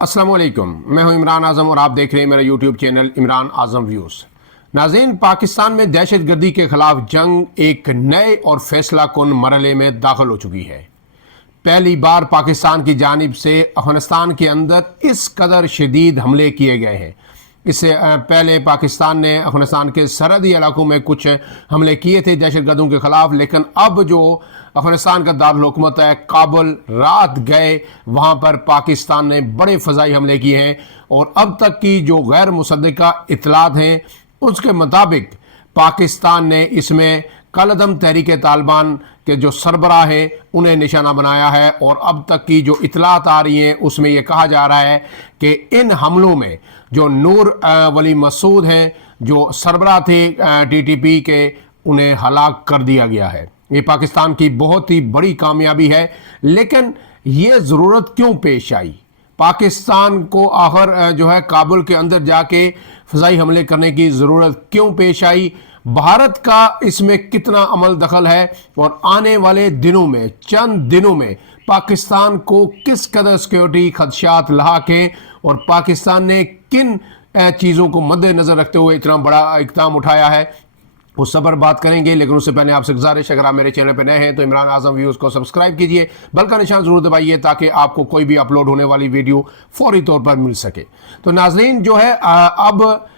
अस्सलाम वालेकुम, मैं हूं इमरान आज़म और आप देख रहे हैं मेरा यूट्यूब चैनल इमरान आज़म व्यूज़। नाज़रीन, पाकिस्तान में दहशतगर्दी के ख़िलाफ़ जंग एक नए और फैसला कुन मरहले में दाखिल हो चुकी है। पहली बार पाकिस्तान की जानिब से अफ़गानिस्तान के अंदर इस कदर शदीद हमले किए गए हैं। इससे पहले पाकिस्तान ने अफ़गानिस्तान के सरहदी इलाकों में कुछ हमले किए थे दहशतगर्दों के ख़िलाफ़, लेकिन अब जो अफ़गानिस्तान का दारुल हुकूमत है काबुल, रात गए वहाँ पर पाकिस्तान ने बड़े फ़ज़ाई हमले किए हैं और अब तक की जो गैर मुसद्दिक़ा इत्तलात हैं उसके मुताबिक पाकिस्तान ने इसमें कलअदम तहरीक तालिबान के जो सरबराह हैं उन्हें निशाना बनाया है। और अब तक की जो इत्तलात आ रही हैं उसमें ये कहा जा रहा है कि इन हमलों में जो नूर वली मसूद हैं, जो सरबराह थे TTP के, उन्हें हलाक कर दिया गया है। ये पाकिस्तान की बहुत ही बड़ी कामयाबी है। लेकिन ये ज़रूरत क्यों पेश आई? पाकिस्तान को आखिर जो है काबुल के अंदर जाके फ़ज़ाई हमले करने की ज़रूरत क्यों पेश आई? भारत का इसमें कितना अमल दखल है? और आने वाले दिनों में, चंद दिनों में पाकिस्तान को किस कदर सिक्योरिटी खदशात लाहक हैं और पाकिस्तान ने किन चीज़ों को मद्देनज़र रखते हुए इतना बड़ा इक़दाम उठाया है, उस सब पर बात करेंगे। लेकिन उससे पहले आपसे गुजारिश, अगर आप मेरे चैनल पर नए हैं तो इमरान आज़म व्यूज़ को सब्सक्राइब कीजिए, बेल का निशान ज़रूर दबाइए ताकि आपको कोई भी अपलोड होने वाली वीडियो फौरी तौर पर मिल सके। तो नाज़रीन, जो है अब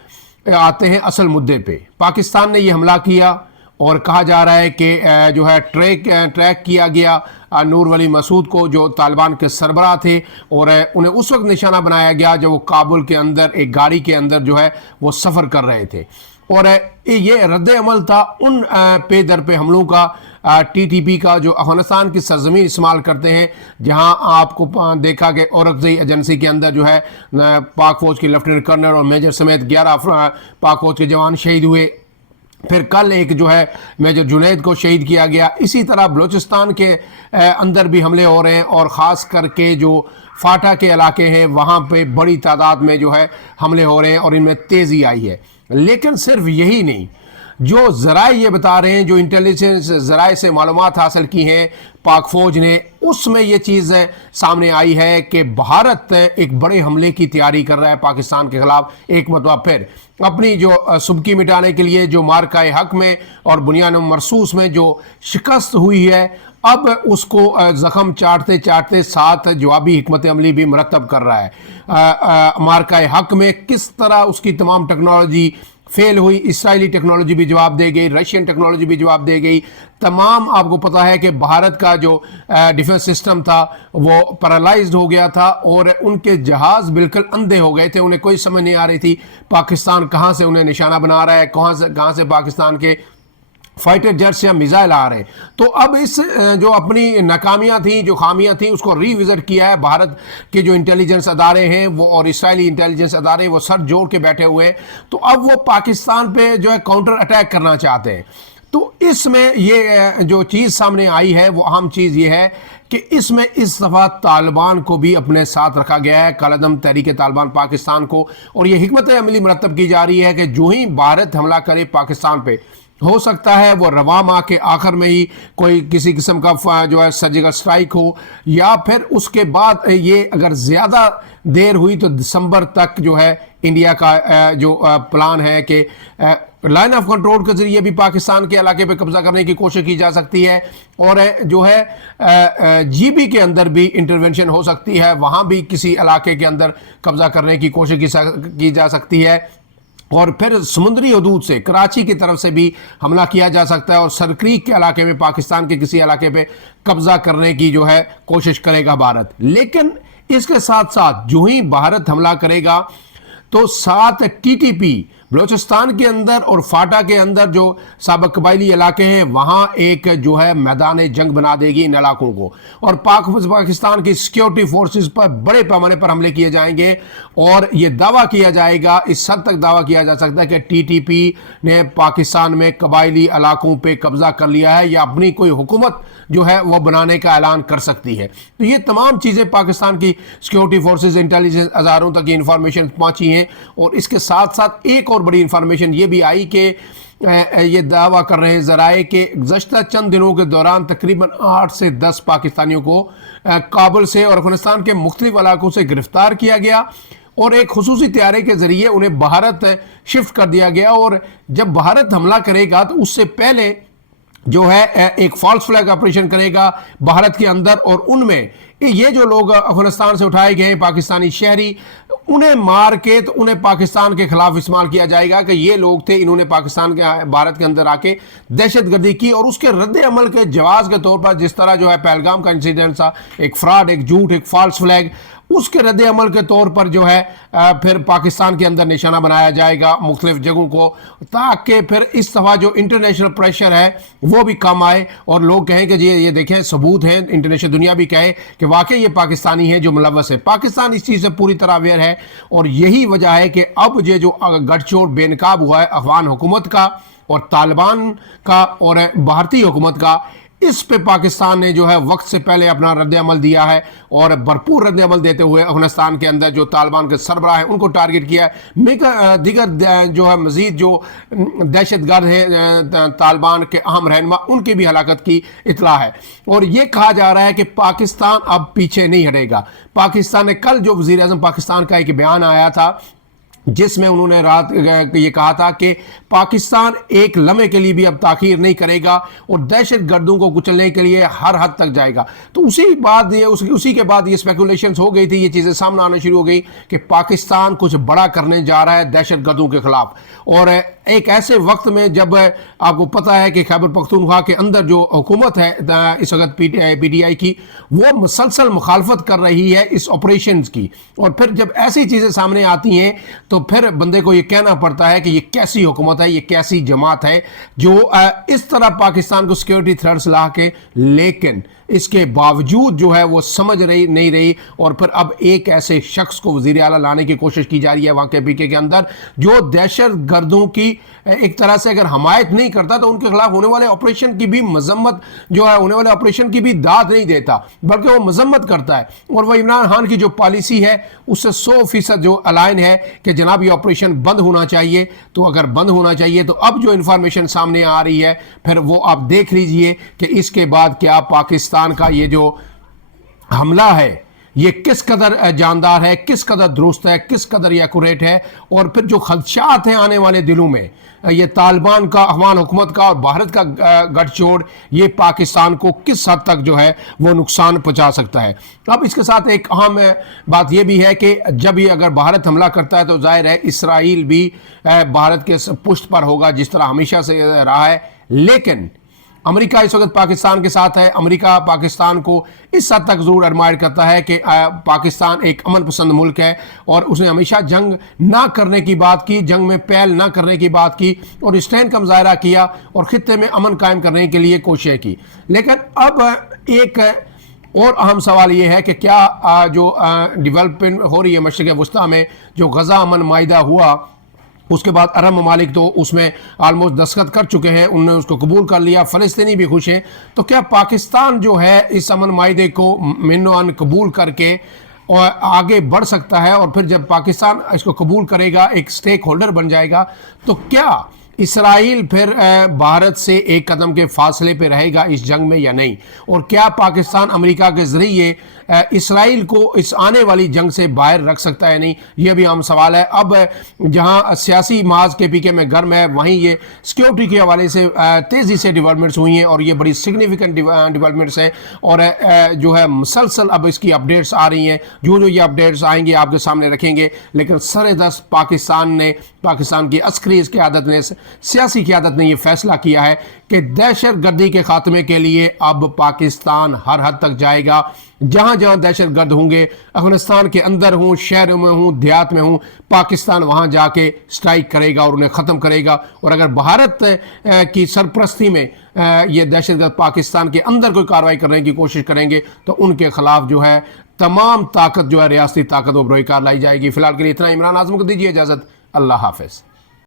आते हैं असल मुद्दे पे। पाकिस्तान ने ये हमला किया और कहा जा रहा है कि जो है ट्रैक किया गया नूर वली मसूद को, जो तालिबान के सरबराह थे, और उन्हें उस वक्त निशाना बनाया गया जब वो काबुल के अंदर एक गाड़ी के अंदर जो है वो सफ़र कर रहे थे। और ये रद्द अमल था उन पे दर पे हमलों का TTP का, जो अफ़गानिस्तान की सरजमीन इस्तेमाल करते हैं, जहां आपको देखा कि औरकज़ई एजेंसी के अंदर जो है पाक फ़ौज के लेफ्टिनेंट कर्नल और मेजर समेत 11 पाक फ़ौज के जवान शहीद हुए। फिर कल एक जो है मेजर जुनैद को शहीद किया गया। इसी तरह बलूचिस्तान के अंदर भी हमले हो रहे हैं और ख़ास करके जो फाटा के इलाके हैं वहाँ पे बड़ी तादाद में जो है हमले हो रहे हैं और इनमें तेज़ी आई है। लेकिन सिर्फ यही नहीं, जो ज़राए ये बता रहे हैं, जो इंटेलिजेंस ज़राए से मालूमात हासिल की हैं पाक फ़ौज ने, उसमें ये चीज़ सामने आई है कि भारत एक बड़े हमले की तैयारी कर रहा है पाकिस्तान के ख़िलाफ़। एक मरतबा फिर अपनी जो सुबकी मिटाने के लिए जो मार्काए हक में और बुनियाद मरसूस में जो शिकस्त हुई है, अब उसको ज़ख़म चाटते चाटते साथ जवाबी हिकमत अमली भी मरतब कर रहा है। मार्काए हक में किस तरह उसकी तमाम टेक्नोलॉजी फेल हुई, इसराइली टेक्नोलॉजी भी जवाब दे गई, रशियन टेक्नोलॉजी भी जवाब दे गई। तमाम आपको पता है कि भारत का जो डिफेंस सिस्टम था वो पैरालाइज्ड हो गया था और उनके जहाज़ बिल्कुल अंधे हो गए थे। उन्हें कोई समझ नहीं आ रही थी पाकिस्तान कहाँ से उन्हें निशाना बना रहा है, कहाँ से पाकिस्तान के फाइटर जेट्स या मिसाइल आ रहे हैं। तो अब इस जो अपनी नाकामियाँ थी, जो खामियाँ थी, उसको रीविज़िट किया है भारत के जो इंटेलिजेंस अदारे हैं वो और इसराइली इंटेलिजेंस अदारे, वो सर जोड़ के बैठे हुए हैं। तो अब वो पाकिस्तान पे जो है काउंटर अटैक करना चाहते हैं। तो इसमें ये जो चीज़ सामने आई है वो अहम चीज़ ये है कि इसमें इस दफ़ा तालिबान को भी अपने साथ रखा गया है, कलअदम तहरीक तालिबान पाकिस्तान को। और ये हिकमत अमली मरतब की जा रही है कि जो ही भारत हमला करे पाकिस्तान पे, हो सकता है वो रवा माह के आखिर में ही कोई किसी किस्म का जो है सर्जिकल स्ट्राइक हो, या फिर उसके बाद ये अगर ज़्यादा देर हुई तो दिसंबर तक जो है इंडिया का जो प्लान है कि लाइन ऑफ कंट्रोल के ज़रिए भी पाकिस्तान के इलाके पे कब्ज़ा करने की कोशिश की जा सकती है। और जो है GB के अंदर भी इंटरवेंशन हो सकती है, वहाँ भी किसी इलाके के अंदर कब्ज़ा करने की कोशिश की जा सकती है। और फिर समुद्री हदूद से कराची की तरफ से भी हमला किया जा सकता है और सरक्रीक के इलाके में पाकिस्तान के किसी इलाके पे कब्ज़ा करने की जो है कोशिश करेगा भारत। लेकिन इसके साथ साथ जो ही भारत हमला करेगा तो साथ TTP बलूचिस्तान के अंदर और फाटा के अंदर जो साबिक कबायली इलाके हैं वहाँ एक जो है मैदान जंग बना देगी इन इलाकों को। और पाकिस्तान की सिक्योरिटी फोर्सेस पर बड़े पैमाने पर हमले किए जाएंगे। और ये दावा किया जाएगा, इस हद तक दावा किया जा सकता है कि TTP ने पाकिस्तान में कबायली इलाकों पे कब्जा कर लिया है या अपनी कोई हुकूमत जो है वो बनाने का ऐलान कर सकती है। तो ये तमाम चीज़ें पाकिस्तान की सिक्योरिटी फोर्सेस, इंटेलिजेंस अदारों तक ये इंफॉर्मेशन पहुँची हैं। और इसके साथ साथ एक और बड़ी इंफॉर्मेशन ये भी आई कि یہ دعویٰ کر رہے ہیں ذرائع کہ گزشتہ چند دنوں کے دوران تقریباً 8 سے 10 پاکستانیوں کو کابل سے اور افغانستان کے مختلف علاقوں سے گرفتار کیا گیا اور ایک خصوصی طیارے کے ذریعے انہیں بھارت شفٹ کر دیا گیا، اور جب بھارت حملہ کرے گا تو اس سے پہلے جو ہے ایک فالس فلیگ آپریشن کرے گا بھارت کے اندر، اور ان میں یہ جو لوگ افغانستان سے اٹھائے گئے ہیں پاکستانی شہری، انہیں مار کے تو انہیں پاکستان کے خلاف استعمال کیا جائے گا کہ یہ لوگ تھے، انہوں نے پاکستان کے بھارت کے اندر آ کے دہشت گردی کی، اور اس کے رد عمل کے جواز کے طور پر جس طرح جو ہے پہلگام کا انسیڈنٹ تھا، ایک فراڈ، ایک جھوٹ، ایک فالس فلیگ، اس کے رد عمل کے طور پر جو ہے پھر پاکستان کے اندر نشانہ بنایا جائے گا مختلف جگہوں کو، تاکہ پھر اس دفعہ جو انٹرنیشنل پریشر ہے وہ بھی کم آئے اور لوگ کہیں کہ جی یہ دیکھیں ثبوت ہیں، انٹرنیشنل دنیا بھی کہے کہ واقعی یہ پاکستانی ہیں جو ملوث ہے۔ پاکستان اس چیز سے پوری طرح اویئر ہے، اور یہی وجہ ہے کہ اب یہ جو گٹھ چھوڑ بے نقاب ہوا ہے افغان حکومت کا اور طالبان کا اور بھارتی حکومت کا، اس پہ پاکستان نے جو ہے وقت سے پہلے اپنا رد عمل دیا ہے، اور بھرپور رد عمل دیتے ہوئے افغانستان کے اندر جو طالبان کے سربراہ ہیں ان کو ٹارگٹ کیا ہے۔ دیگر جو ہے مزید جو دہشت گرد ہیں طالبان کے اہم رہنما، ان کی بھی ہلاکت کی اطلاع ہے، اور یہ کہا جا رہا ہے کہ پاکستان اب پیچھے نہیں ہٹے گا۔ پاکستان نے کل جو وزیر اعظم پاکستان کا ایک بیان آیا تھا جس میں انہوں نے رات یہ کہا تھا کہ پاکستان ایک لمحے کے لیے بھی اب تاخیر نہیں کرے گا اور دہشت گردوں کو کچلنے کے لیے ہر حد تک جائے گا۔ تو اسی کے بعد یہ اسپیکولیشنز ہو گئی تھی، یہ چیزیں سامنے آنا شروع ہو گئی کہ پاکستان کچھ بڑا کرنے جا رہا ہے دہشت گردوں کے خلاف، اور ایک ایسے وقت میں جب آپ کو پتہ ہے کہ خیبر پختونخوا کے اندر جو حکومت ہے اس وقت پی ٹی آئی کی، وہ مسلسل مخالفت کر رہی ہے اس آپریشنز کی، اور پھر جب ایسی چیزیں سامنے آتی ہیں تو پھر بندے کو یہ کہنا پڑتا ہے کہ یہ کیسی حکومت ہے، یہ کیسی جماعت ہے جو اس طرح پاکستان کو سیکیورٹی تھریٹس لا کے، لیکن اس کے باوجود جو ہے وہ سمجھ نہیں رہی، اور پھر اب ایک ایسے شخص کو وزیر اعلیٰ لانے کی کوشش کی جا رہی ہے وہاں کے پی کے اندر، جو دہشت گردوں کی ایک طرح سے اگر حمایت نہیں کرتا تو ان کے خلاف ہونے والے آپریشن کی بھی مذمت جو ہے، ہونے والے آپریشن کی بھی داد نہیں دیتا بلکہ وہ مذمت کرتا ہے، اور وہ عمران خان کی جو پالیسی ہے اس سے 100% جو الائن ہے کہ جناب یہ آپریشن بند ہونا چاہیے۔ تو اگر بند ہونا چاہیے تو اب جو انفارمیشن سامنے آ رہی ہے پھر وہ آپ دیکھ لیجئے کہ اس کے بعد کیا پاکستان کا یہ جو حملہ ہے یہ کس قدر جاندار ہے، کس قدر درست ہے، کس قدر ایکوریٹ ہے، اور پھر جو خدشات ہیں آنے والے دنوں میں یہ طالبان کا، افغان حکومت کا اور بھارت کا گٹھ جوڑ، یہ پاکستان کو کس حد تک جو ہے وہ نقصان پہنچا سکتا ہے۔ اب اس کے ساتھ ایک اہم بات یہ بھی ہے کہ جب یہ اگر بھارت حملہ کرتا ہے تو ظاہر ہے اسرائیل بھی بھارت کے پشت پر ہوگا جس طرح ہمیشہ سے رہا ہے، لیکن امریکہ اس وقت پاکستان کے ساتھ ہے۔ امریکہ پاکستان کو اس حد تک ضرور ایڈمائر کرتا ہے کہ پاکستان ایک امن پسند ملک ہے، اور اس نے ہمیشہ جنگ نہ کرنے کی بات کی، جنگ میں پہل نہ کرنے کی بات کی، اور اسٹینڈ کا مظاہرہ کیا اور خطے میں امن قائم کرنے کے لیے کوششیں کی۔ لیکن اب ایک اور اہم سوال یہ ہے کہ کیا جو ڈیولپمنٹ ہو رہی ہے مشرق وسطیٰ میں، جو غزہ امن معاہدہ ہوا، اس کے بعد عرب ممالک تو اس میں آلموسٹ دستخط کر چکے ہیں، انہوں نے اس کو قبول کر لیا، فلسطینی بھی خوش ہیں، تو کیا پاکستان جو ہے اس امن معاہدے کو من و عن قبول کر کے اور آگے بڑھ سکتا ہے؟ اور پھر جب پاکستان اس کو قبول کرے گا، ایک سٹیک ہولڈر بن جائے گا، تو کیا اسرائیل پھر بھارت سے ایک قدم کے فاصلے پہ رہے گا اس جنگ میں یا نہیں؟ اور کیا پاکستان امریکہ کے ذریعے اسرائیل کو اس آنے والی جنگ سے باہر رکھ سکتا ہے نہیں؟ یہ بھی اہم سوال ہے۔ اب جہاں سیاسی محاذ کے پی کے میں گرم ہے، وہیں یہ سیکیورٹی کے حوالے سے تیزی سے ڈیولپمنٹس ہوئی ہیں، اور یہ بڑی سگنیفیکنٹ ڈیولپمنٹس ہیں، اور جو ہے مسلسل اب اس کی اپڈیٹس آ رہی ہیں، جو یہ اپڈیٹس آئیں گے آپ کے سامنے رکھیں گے۔ لیکن سر دست پاکستان کی عسکری قیادت نے، سیاسی قیادت نے یہ فیصلہ کیا ہے کہ دہشت گردی کے خاتمے کے لیے اب پاکستان ہر حد تک جائے گا۔ جہاں جہاں دہشت گرد ہوں گے، افغانستان کے اندر ہوں، شہروں میں ہوں، دیہات میں ہوں، پاکستان وہاں جا کے سٹرائک کرے گا اور انہیں ختم کرے گا۔ اور اگر بھارت کی سرپرستی میں یہ دہشت گرد پاکستان کے اندر کوئی کارروائی کرنے کی کوشش کریں گے تو ان کے خلاف جو ہے تمام طاقت جو ہے ریاستی طاقت و بروئے کار لائی جائے گی۔ فی الحال کے لیے اتنا۔ عمران اعظم کو دیجیے اجازت۔ اللہ حافظ۔